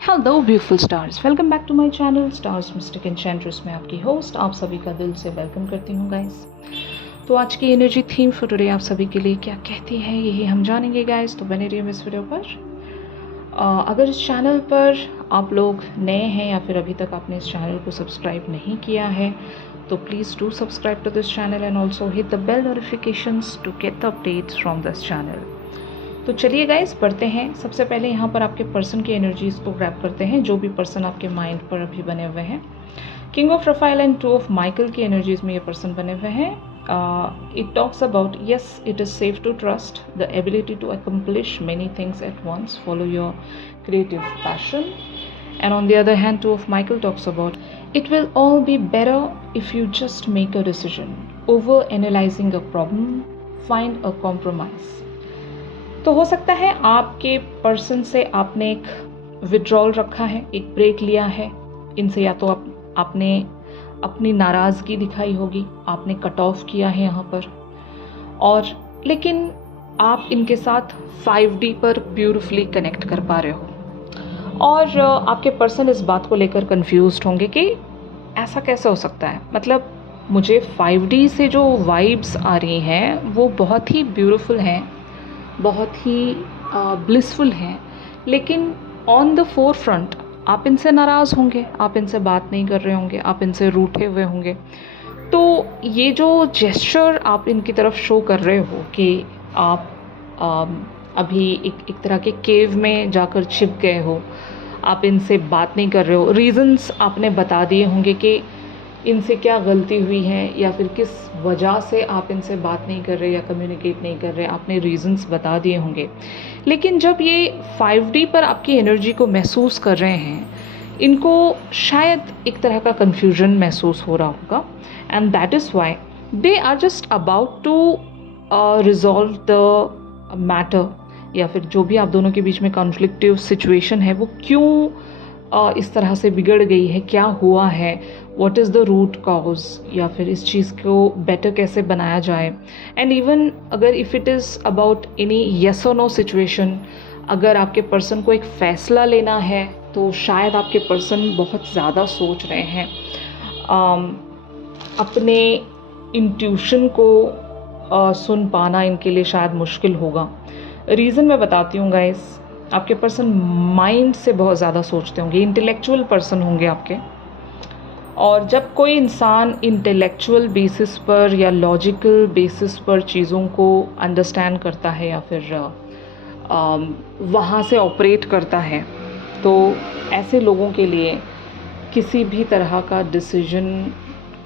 Hello beautiful stars, welcome back to my channel stars mystic enchantress में आपकी host आप सभी का दिल से वेलकम करती हूँ गाइस। तो आज की एनर्जी थीम फॉर टुडे आप सभी के लिए क्या कहती है यही हम जानेंगे गाइस। तो बने रहिए इस वीडियो पर। अगर इस चैनल पर आप लोग नए हैं या फिर अभी तक आपने इस चैनल को सब्सक्राइब नहीं किया है तो please do subscribe to this channel and also hit the bell notifications to get the updates from this channel. तो चलिए गाइस पढ़ते हैं। सबसे पहले यहाँ पर आपके पर्सन की एनर्जीज को ग्रैब करते हैं, जो भी पर्सन आपके माइंड पर अभी बने हुए हैं। King of Raphael and 2 of Michael की एनर्जीज में ये पर्सन बने हुए हैं। It talks about yes it is safe to trust the ability to accomplish many things at once, follow your creative passion. And on the other hand, 2 of Michael talks about it will all be better if you just make a decision. Over analyzing a problem, find a compromise. तो हो सकता है आपके person से आपने एक withdrawal रखा है, एक ब्रेक लिया है इनसे, या तो आपने अपनी नाराज़गी दिखाई होगी, आपने कट ऑफ किया है यहाँ पर, और लेकिन आप इनके साथ 5D पर ब्यूटीफुली कनेक्ट कर पा रहे हो। और आपके पर्सन इस बात को लेकर कंफ्यूज्ड होंगे कि ऐसा कैसे हो सकता है। मतलब मुझे 5D से जो वाइब्स आ रही हैं वो बहुत ही ब्यूटीफुल हैं, बहुत ही ब्लिसफुल हैं, लेकिन ऑन द फोर फ्रंट आप इनसे नाराज़ होंगे, आप इनसे बात नहीं कर रहे होंगे, आप इनसे रूठे हुए होंगे। तो ये जो जेस्चर आप इनकी तरफ शो कर रहे हो कि आप अभी एक तरह के केव में जाकर छिप गए हो, आप इनसे बात नहीं कर रहे हो। रीज़न्स आपने बता दिए होंगे कि इनसे क्या गलती हुई है या फिर किस वजह से आप इनसे बात नहीं कर रहे या कम्युनिकेट नहीं कर रहे, आपने रीज़न्स बता दिए होंगे। लेकिन जब ये 5D पर आपकी एनर्जी को महसूस कर रहे हैं, इनको शायद एक तरह का कन्फ्यूजन महसूस हो रहा होगा, and that is why they are just about to resolve the matter, या फिर जो भी आप दोनों के बीच में कॉन्फ्लिक्टिव सिचुएशन है वो क्यों इस तरह से बिगड़ गई है, क्या हुआ है, what is the root cause, या फिर इस चीज़ को बेटर कैसे बनाया जाए। एंड इवन अगर if it is about any yes or no situation, अगर आपके पर्सन को एक फ़ैसला लेना है तो शायद आपके पर्सन बहुत ज़्यादा सोच रहे हैं। अपने इंट्यूशन को सुन पाना इनके लिए शायद मुश्किल होगा। रीज़न मैं बताती हूँ गाइस। आपके पर्सन माइंड से बहुत ज़्यादा सोचते होंगे, इंटेलेक्चुअल पर्सन होंगे आपके। और जब कोई इंसान इंटेलेक्चुअल बेसिस पर या लॉजिकल बेसिस पर चीज़ों को अंडरस्टैंड करता है या फिर वहाँ से ऑपरेट करता है, तो ऐसे लोगों के लिए किसी भी तरह का डिसीजन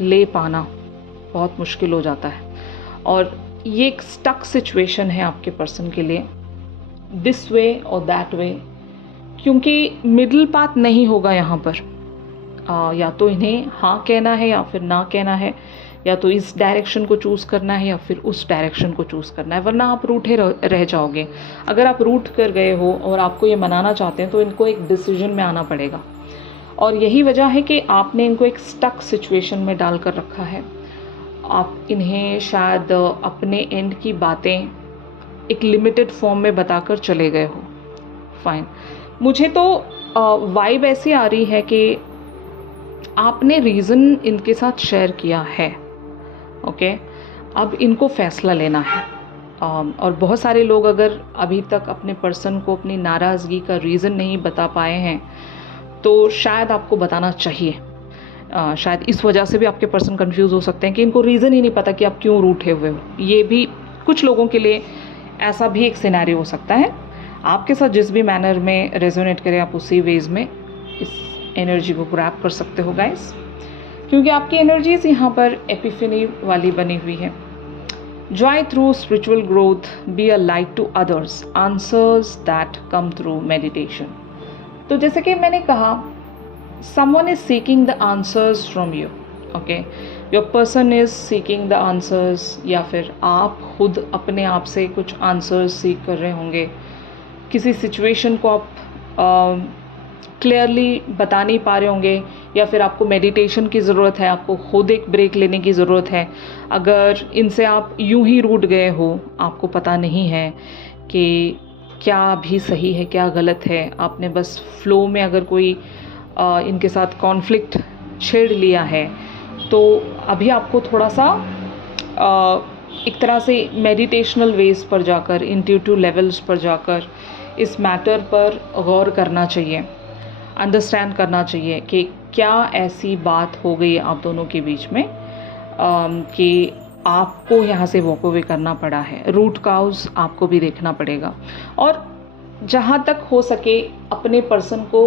ले पाना बहुत मुश्किल हो जाता है। और ये एक स्टक सिचुएशन है आपके पर्सन के लिए, दिस वे और दैट वे, क्योंकि मिडिल पाथ नहीं होगा यहाँ पर। या तो इन्हें हाँ कहना है या फिर ना कहना है, या तो इस डायरेक्शन को चूज़ करना है या फिर उस डायरेक्शन को चूज़ करना है, वरना आप रूठे रह जाओगे। अगर आप रूठ कर गए हो और आपको ये मनाना चाहते हैं तो इनको एक डिसीजन में आना पड़ेगा, और यही वजह है कि आपने इनको एक स्टक सिचुएशन में डाल कर रखा है। आप इन्हें शायद अपने एंड की बातें एक लिमिटेड फॉर्म में बताकर चले गए हो। फाइन, मुझे तो वाइब ऐसी आ रही है कि आपने रीज़न इनके साथ शेयर किया है, ओके। अब इनको फ़ैसला लेना है। और बहुत सारे लोग अगर अभी तक अपने पर्सन को अपनी नाराज़गी का रीज़न नहीं बता पाए हैं तो शायद आपको बताना चाहिए। शायद इस वजह से भी आपके पर्सन कंफ्यूज हो सकते हैं कि इनको रीज़न ही नहीं पता कि आप क्यों रूठे हुए हो। ये भी कुछ लोगों के लिए ऐसा भी एक सिनेरियो हो सकता है। आपके साथ जिस भी मैनर में रेजोनेट करे आप उसी वेज में इस एनर्जी को ग्रैब कर सकते हो गाइस, क्योंकि आपकी एनर्जीज यहाँ पर एपिफेनी वाली बनी हुई है। Joy through spiritual growth, be a light to others, answers that come through meditation. तो जैसे कि मैंने कहा, someone is seeking the answers from you, okay, your person is seeking the answers, या फिर आप खुद अपने आप से कुछ आंसर्स सीख कर रहे होंगे। किसी सिचुएशन को आप क्लियरली बता नहीं पा रहे होंगे, या फिर आपको मेडिटेशन की ज़रूरत है, आपको खुद एक ब्रेक लेने की ज़रूरत है। अगर इनसे आप यूं ही रूठ गए हो, आपको पता नहीं है कि क्या भी सही है क्या गलत है, आपने बस फ्लो में अगर कोई इनके साथ कॉन्फ्लिक्ट छेड़ लिया है तो अभी आपको थोड़ा सा एक तरह से मेडिटेशनल वेज पर जाकर, इंट्यूटिव लेवल्स पर जाकर इस मैटर पर गौर करना चाहिए, अंडरस्टैंड करना चाहिए कि क्या ऐसी बात हो गई आप दोनों के बीच में कि आपको यहाँ से वॉक अवे करना पड़ा है। रूट काउज आपको भी देखना पड़ेगा और जहाँ तक हो सके अपने पर्सन को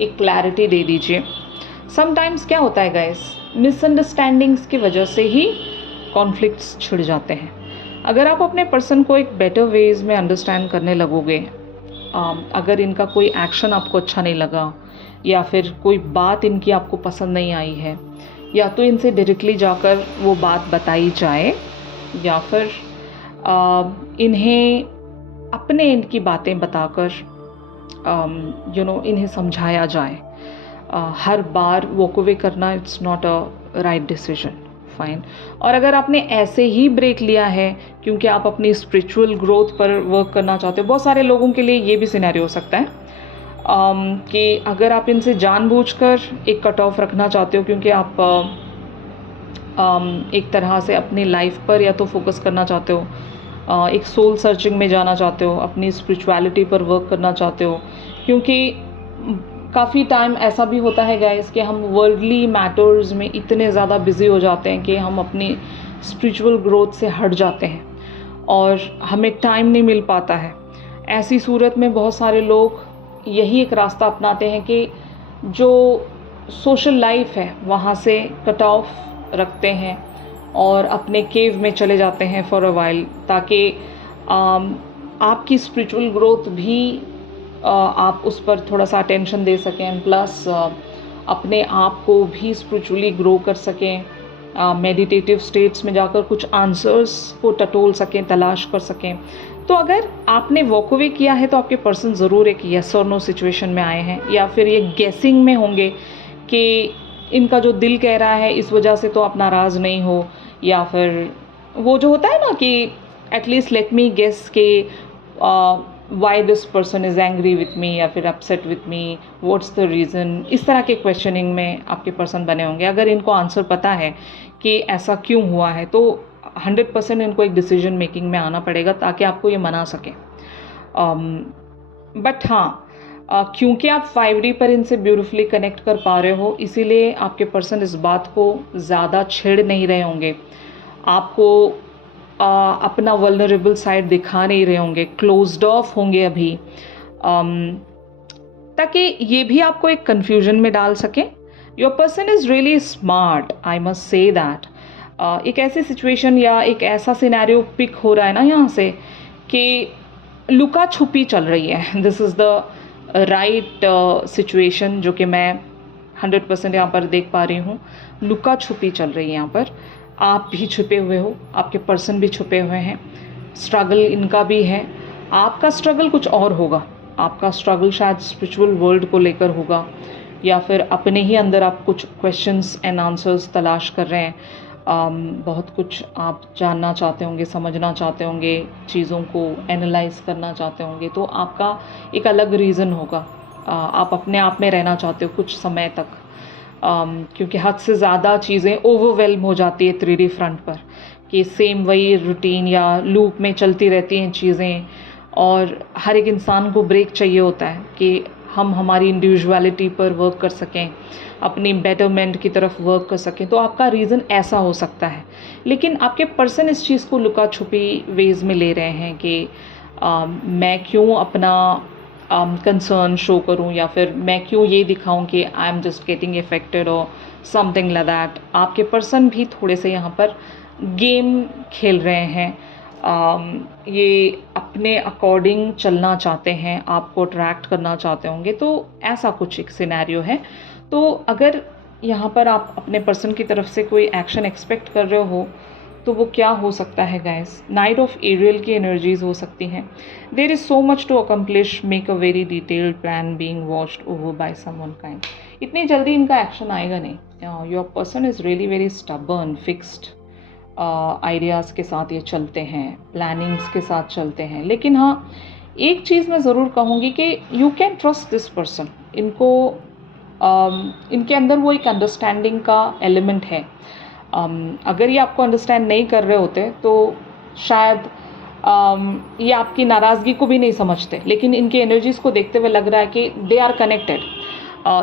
एक क्लैरिटी दे दीजिए। समटाइम्स क्या होता है गाइस, मिसअंडरस्टैंडिंग्स की वजह से ही कॉन्फ्लिक्ट्स छिड़ जाते हैं। अगर आप अपने पर्सन को एक बेटर वेज में अंडरस्टैंड करने लगोगे, अगर इनका कोई एक्शन आपको अच्छा नहीं लगा या फिर कोई बात इनकी आपको पसंद नहीं आई है, या तो इनसे डायरेक्टली जाकर वो बात बताई जाए या फिर इन्हें अपने इनकी बातें बताकर इन्हें समझाया जाए। हर बार वॉक अवे करना it's not a right decision, fine. और अगर आपने ऐसे ही ब्रेक लिया है क्योंकि आप अपनी स्पिरिचुअल ग्रोथ पर वर्क करना चाहते हो, बहुत सारे लोगों के लिए ये भी सिनेरियो हो सकता है कि अगर आप इनसे जानबूझकर एक कट ऑफ रखना चाहते हो क्योंकि आप एक तरह से अपनी लाइफ पर या तो फोकस करना चाहते हो, एक सोल सर्चिंग में जाना चाहते हो, अपनी स्पिरिचुअलिटी पर वर्क करना चाहते हो, क्योंकि काफ़ी टाइम ऐसा भी होता है गाइस कि हम वर्ल्डली मैटर्स में इतने ज़्यादा बिजी हो जाते हैं कि हम अपनी स्पिरिचुअल ग्रोथ से हट जाते हैं और हमें टाइम नहीं मिल पाता है। ऐसी सूरत में बहुत सारे लोग यही एक रास्ता अपनाते हैं कि जो सोशल लाइफ है वहाँ से कट ऑफ रखते हैं और अपने केव में चले जाते हैं फॉर अ वाइल, ताकि आपकी स्पिरिचुअल ग्रोथ भी आप उस पर थोड़ा सा अटेंशन दे सकें, प्लस अपने आप को भी स्पिरिचुअली ग्रो कर सकें, मेडिटेटिव स्टेट्स में जाकर कुछ आंसर्स को टटोल सकें, तलाश कर सकें। तो अगर आपने वॉक अवे किया है तो आपके पर्सन ज़रूर एक येस और नो सिचुएशन में आए हैं, या फिर ये गेसिंग में होंगे कि इनका जो दिल कह रहा है इस वजह से तो आप नाराज़ नहीं हो, या फिर वो जो होता है ना कि एटलीस्ट लेट मी गेस के why this person is angry with me या फिर upset with me, what's the reason, इस तरह के क्वेश्चनिंग में आपके पर्सन बने होंगे। अगर इनको आंसर पता है कि ऐसा क्यों हुआ है तो 100% इनको एक डिसीजन मेकिंग में आना पड़ेगा ताकि आपको ये मना सकें। बट हाँ, क्योंकि आप 5D पर इनसे ब्यूटीफुली कनेक्ट कर पा रहे हो, इसीलिए आपके पर्सन इस बात को ज़्यादा छेड़ नहीं रहे होंगे, आपको अपना वल्नरेबल साइड दिखा नहीं रहे होंगे, क्लोज्ड ऑफ होंगे अभी, ताकि ये भी आपको एक कन्फ्यूजन में डाल सकें। Your person is really smart, I must say that. एक ऐसी सिचुएशन या एक ऐसा सिनेरियो पिक हो रहा है ना यहाँ से कि लुका छुपी चल रही है। This is the right situation जो कि मैं 100% यहाँ पर देख पा रही हूँ। लुका छुपी चल रही है यहाँ पर, आप भी छुपे हुए हो, आपके पर्सन भी छुपे हुए हैं, स्ट्रगल इनका भी है, आपका स्ट्रगल कुछ और होगा, आपका स्ट्रगल शायद स्पिरिचुअल वर्ल्ड को लेकर होगा, या फिर अपने ही अंदर आप कुछ क्वेश्चंस एंड आंसर्स तलाश कर रहे हैं। बहुत कुछ आप जानना चाहते होंगे, समझना चाहते होंगे, चीज़ों को एनालाइज करना चाहते होंगे, तो आपका एक अलग रीज़न होगा। आप अपने आप में रहना चाहते हो कुछ समय तक, क्योंकि हद से ज़्यादा चीज़ें ओवरवेल्म हो जाती है 3D फ्रंट पर, कि सेम वही रूटीन या लूप में चलती रहती हैं चीज़ें, और हर एक इंसान को ब्रेक चाहिए होता है कि हम हमारी इंडिविजुअलिटी पर वर्क कर सकें, अपनी बेटरमेंट की तरफ वर्क कर सकें। तो आपका रीज़न ऐसा हो सकता है, लेकिन आपके पर्सन इस चीज़ को लुका छुपी वेज में ले रहे हैं कि मैं क्यों अपना कंसर्न शो करूं, या फिर मैं क्यों ये दिखाऊं कि I am just getting affected और समथिंग लाइक दैट। आपके पर्सन भी थोड़े से यहाँ पर गेम खेल रहे हैं, ये अपने अकॉर्डिंग चलना चाहते हैं, आपको अट्रैक्ट करना चाहते होंगे, तो ऐसा कुछ एक सिनेरियो है। तो अगर यहाँ पर आप अपने पर्सन की तरफ से कोई एक्शन एक्सपेक्ट कर रहे हो तो वो क्या हो सकता है गाइस? नाइट ऑफ एरियल की एनर्जीज हो सकती हैं। There is so much to accomplish, make a very detailed plan being watched over by someone kind. इतनी जल्दी इनका एक्शन आएगा नहीं। Your person is really very stubborn, fixed ideas के साथ ये चलते हैं, प्लानिंग्स के साथ चलते हैं, लेकिन हाँ एक चीज़ मैं ज़रूर कहूँगी कि you can trust this person. इनके अंदर वो एक अंडरस्टैंडिंग का एलिमेंट है। अगर ये आपको अंडरस्टैंड नहीं कर रहे होते तो शायद ये आपकी नाराज़गी को भी नहीं समझते, लेकिन इनकी एनर्जीज़ को देखते हुए लग रहा है कि they are connected,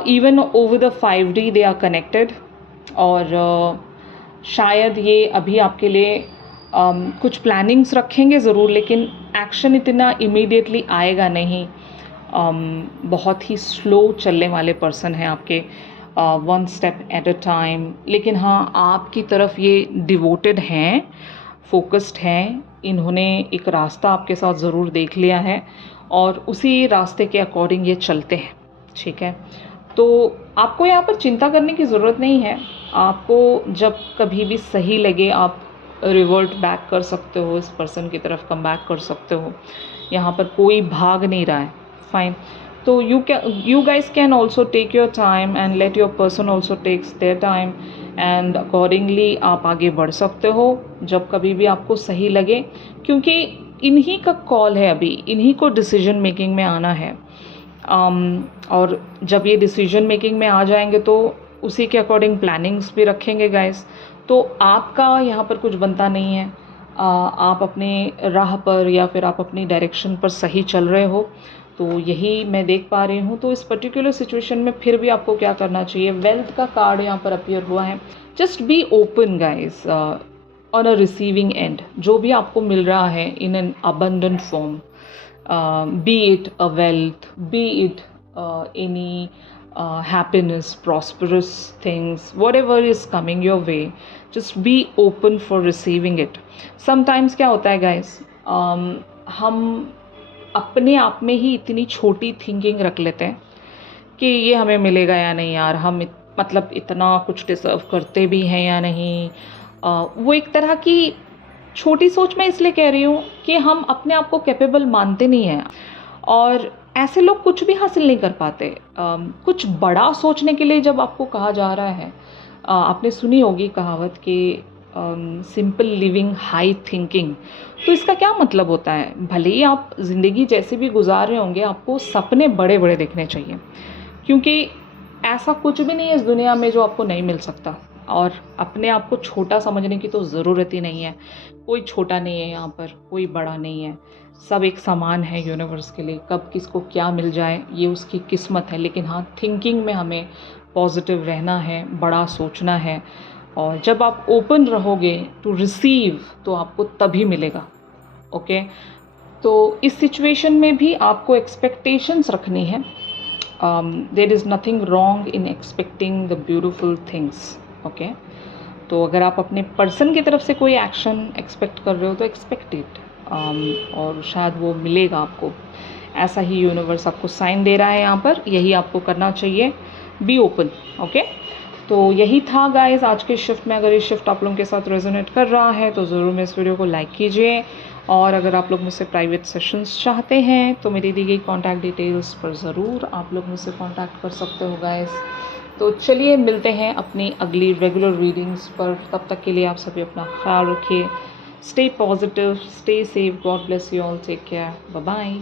even over the 5D they are connected. और शायद ये अभी आपके लिए कुछ प्लानिंग्स रखेंगे ज़रूर, लेकिन एक्शन इतना इमीडिएटली आएगा नहीं। बहुत ही स्लो चलने वाले पर्सन हैं आपके, 1 स्टेप एट अ टाइम। लेकिन हाँ, आपकी तरफ ये डिवोटेड हैं, फोकस्ड हैं। इन्होंने एक रास्ता आपके साथ ज़रूर देख लिया है और उसी रास्ते के अकॉर्डिंग ये चलते हैं, ठीक है। तो आपको यहाँ पर चिंता करने की ज़रूरत नहीं है। आपको जब कभी भी सही लगे आप रिवर्ट बैक कर सकते हो, इस पर्सन की तरफ कम बैक कर सकते हो। यहाँ पर कोई भाग नहीं रहा है, फाइन। तो you guys can also take your time and let your person also takes their time and accordingly आप आगे बढ़ सकते हो जब कभी भी आपको सही लगे, क्योंकि इन्हीं का कॉल है, अभी इन्हीं को डिसीजन मेकिंग में आना है। और जब ये डिसीजन मेकिंग में आ जाएंगे तो उसी के अकॉर्डिंग प्लानिंग्स भी रखेंगे गाइस। तो आपका यहाँ पर कुछ बनता नहीं है। आप अपने राह पर या फिर आप अपनी डायरेक्शन पर सही चल रहे हो, तो यही मैं देख पा रही हूँ। तो इस पर्टिकुलर सिचुएशन में फिर भी आपको क्या करना चाहिए, वेल्थ का कार्ड यहाँ पर अपीयर हुआ है। Just be open guys on a receiving end. जो भी आपको मिल रहा है in an abundant form, B it a wealth, B it any happiness, prosperous things, whatever is coming your way, just be open for receiving it. Sometimes क्या होता है guys, हम अपने आप में ही इतनी छोटी थिंकिंग रख लेते हैं कि ये हमें मिलेगा या नहीं यार, हम मतलब इतना कुछ डिज़र्व करते भी हैं या नहीं। वो एक तरह की छोटी सोच मैं इसलिए कह रही हूँ कि हम अपने आप को कैपेबल मानते नहीं हैं, और ऐसे लोग कुछ भी हासिल नहीं कर पाते। कुछ बड़ा सोचने के लिए जब आपको कहा जा रहा है, आपने सुनी होगी कहावत कि सिंपल लिविंग हाई थिंकिंग। तो इसका क्या मतलब होता है, भले ही आप ज़िंदगी जैसे भी गुजार रहे होंगे, आपको सपने बड़े बड़े देखने चाहिए, क्योंकि ऐसा कुछ भी नहीं है इस दुनिया में जो आपको नहीं मिल सकता। और अपने आप को छोटा समझने की तो ज़रूरत ही नहीं है। कोई छोटा नहीं है यहाँ पर, कोई बड़ा नहीं है, सब एक समान है यूनिवर्स के लिए। कब किसको क्या मिल जाए ये उसकी किस्मत है, लेकिन हाँ, थिंकिंग में हमें पॉजिटिव रहना है, बड़ा सोचना है। और जब आप ओपन रहोगे टू रिसीव तो आपको तभी मिलेगा, ओके। तो इस सिचुएशन में भी आपको एक्सपेक्टेशंस रखनी है। There is nothing wrong in expecting the beautiful things, okay. तो अगर आप अपने पर्सन की तरफ से कोई एक्शन एक्सपेक्ट कर रहे हो तो एक्सपेक्ट इट, और शायद वो मिलेगा आपको। ऐसा ही यूनिवर्स आपको साइन दे रहा है यहाँ पर, यही आपको करना चाहिए। Be open, okay. तो यही था गाइस आज के शिफ्ट में। अगर ये शिफ्ट आप लोगों के साथ रेजोनेट कर रहा है तो ज़रूर मैं इस वीडियो को लाइक कीजिए, और अगर आप लोग मुझसे प्राइवेट सेशंस चाहते हैं तो मेरी दी गई कॉन्टैक्ट डिटेल्स पर ज़रूर आप लोग मुझसे कॉन्टैक्ट कर सकते हो गाइस। तो चलिए मिलते हैं अपनी अगली रेगुलर रीडिंग्स पर। तब तक के लिए आप सभी अपना ख्याल रखिए। Stay positive, stay safe, God bless you all, take care, bye bye.